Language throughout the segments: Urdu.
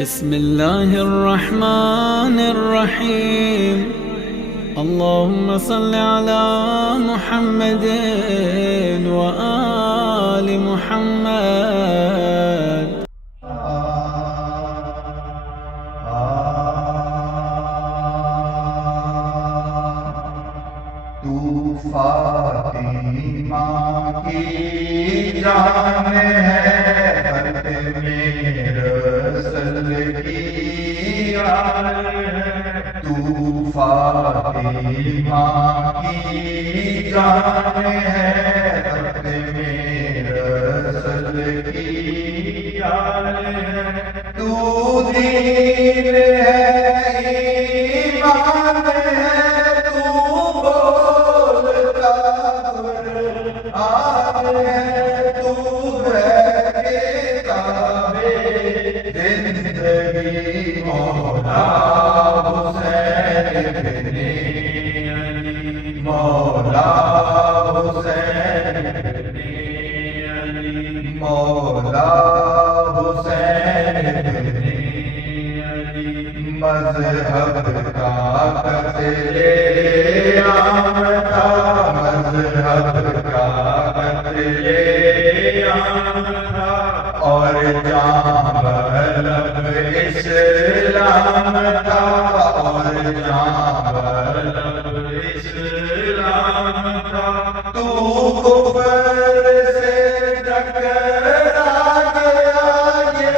بسم الله الرحمن الرحيم اللهم صل على محمد وآل محمد. تو فاطمہ کی جان ہے فاطمہ رسول کی آن ہے. تو فاطمہ کی جان ہے فاطمہ رسول کی آن ہے. تو دین ہے ایمان ہے مذہب کا قتل عام تھا. مذہب کا قتل عام تھا اور جام طلب اسلام تھا. اور جام طلب اسلام تھا. تو کفر سے ٹکرا گیا یہ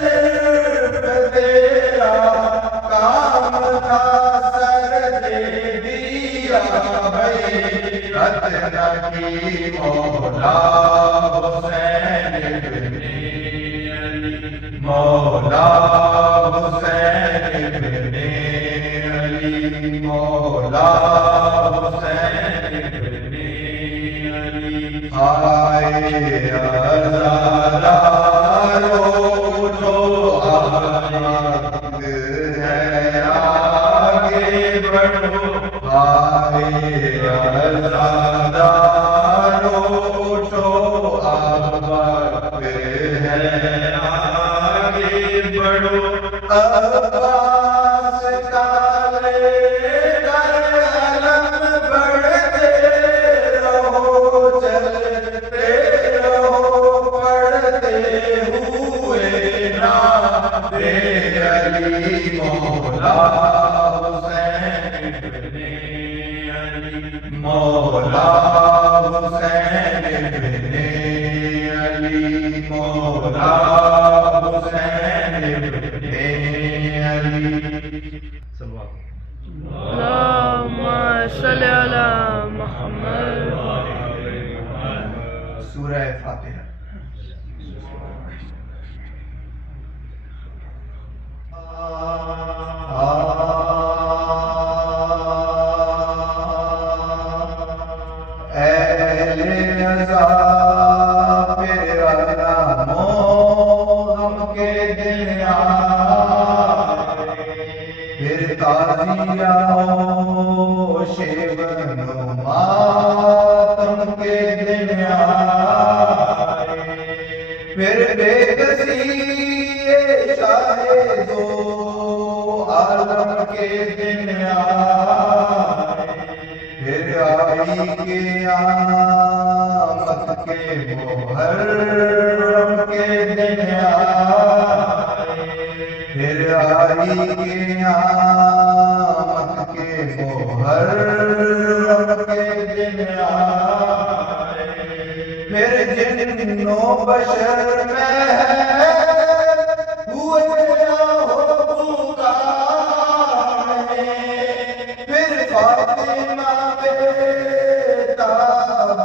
صرف تیرا کام تھا. سر دے دیا بیعت نہ کی مولا حسین ابن علی. مولا حسین ابن علی. مولا حسین ابن علی. آئے عزادارو اٹھو آمد ہے آگے بڑھو. آئے عزادارو اٹھو آمد ہے آگے بڑھو. عباس کا لے کر علم بڑھتے رہو چلتے رہو پڑھتے ہوئے نام علی. مولا حسین ابن علی. مولا حسین ابن علی. مولا حسین ابن علی. اللهم صل على محمد. سورہ فاتحہ. اہل عذاب علام و غم کے دن آئے. پھر تازیہ و شیون و ماتم کے دن آئے. پھر بے کسی شاہ دو عالم کے دن آئے. پھر آئی قیامت کے محرم کے دن آئے. پھر آئی قیامت کے محرم کے دن آئے. پھر جن و بشر میں ہے ہوئے ہو پکارے. پھر فاطمہ بیٹا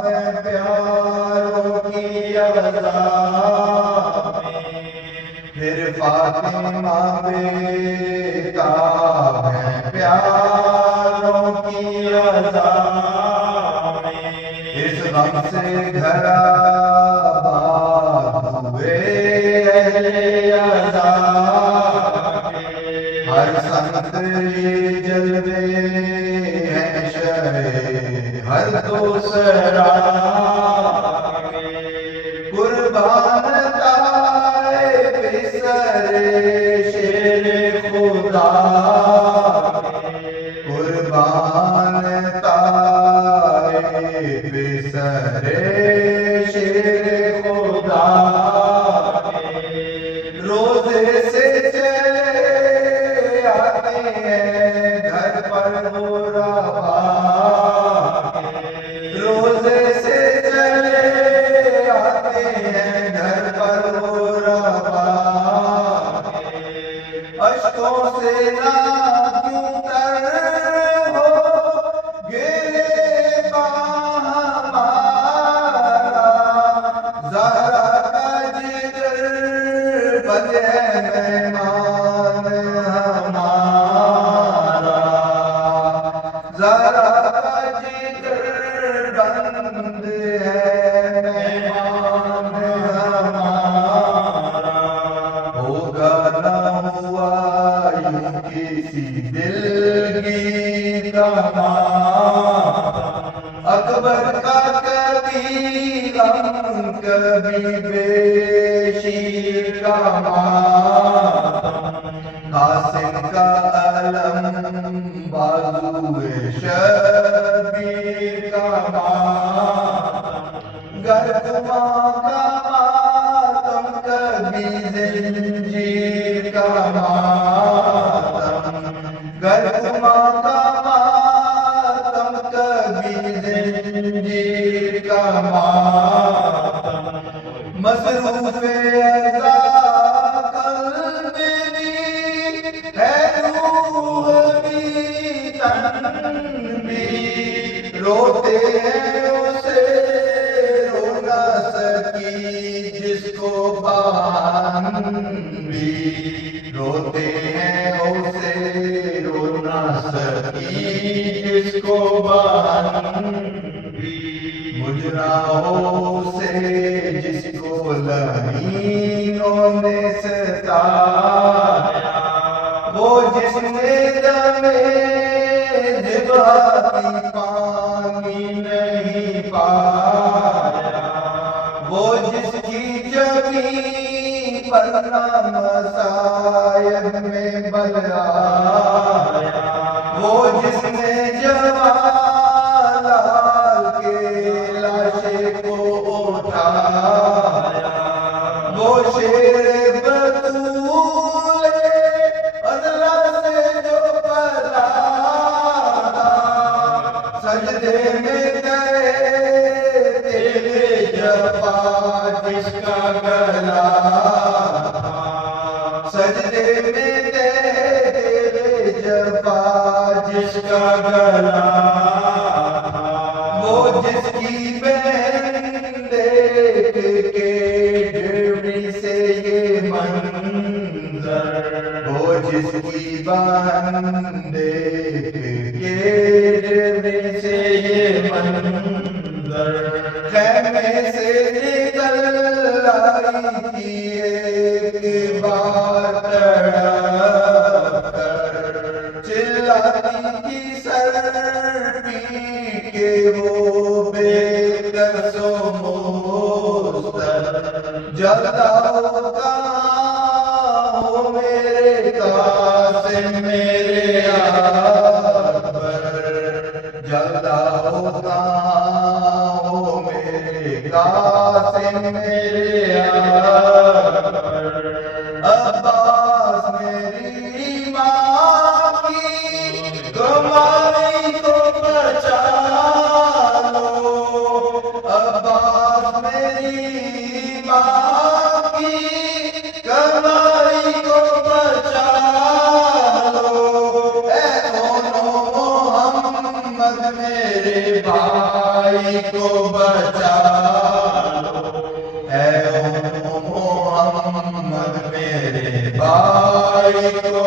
میں پیاروں کی عزا میں. پھر فاطمہ بیٹا میں پیاروں کی عزا میں. اس غم سے گھر آباد ہوئے اہل عزا کے. ہر سنت یہ جلوے ہیں شرح ہر دوسرا کے. قربان قربان تائے بسرے شیر خدا روزے سے چلے آتے ہیں گھر پر غربا روزے سے چلے آتے ہیں گھر پر غربا اشکوں سے نہ کیوں تر ہو گرے باہ ہمارا ذرا کا جگر بجے مہمان ہمارا ذرا کا جگر بند ہے مہمان ہمارا ہوگا نہ ہوا یوں کسی دل کی تمام اکبر کا کبھی غم کبھی بیشی کا ماتم قاسم کا علم بازو شبیر کا ماتم گردما کا ماتم کبھی زنجیر کا ماتم گردما کا ماتم کبھی زنجیر کا ماتم مصروف ازا قلب بھی ہے روح بھی تن بھی روتے ہیں اسے رو نہ سکی جس کو بان بھی روتے ہیں اسے رو نہ سکی جس کو بان بھی مجراہوں سے جس کو لعینوں نے ستایا وہ جس نے دمے جبہ کی پانی نہیں پایا وہ جس کی جبیں پر نہ مصائب میں بلایا وہ جس نے جوالال کے لاشے کو اٹھایا وہ شیر بطول ادلا سے جو پلا سجدے میں گئے تیرے جفا جس کا گلا سجدے میں تیرے جفا جس کا گلا وہ جس کی بہن دیکھ کے ڈوڑی سے یہ منظر وہ جس کی بہن دیکھ کے ڈوڑی سے یہ منظر خیمے سے نکل آئی تھی ایک بار تڑپ کر چلاتی تھی سر پیٹ کے وہ بے کس و مستر جلاؤ کہاں ہو میرے قاسم میرے اکبر جلاؤ کہاں ہو میرے قاسم میرے اکبر عباس میری ماں کی کمائی کو بچا لو عباس میری ماں کی کمائی کو بچا لو اے دونوں محمد میرے بھائی کو بچا لو اے محمد میرے بھائی کو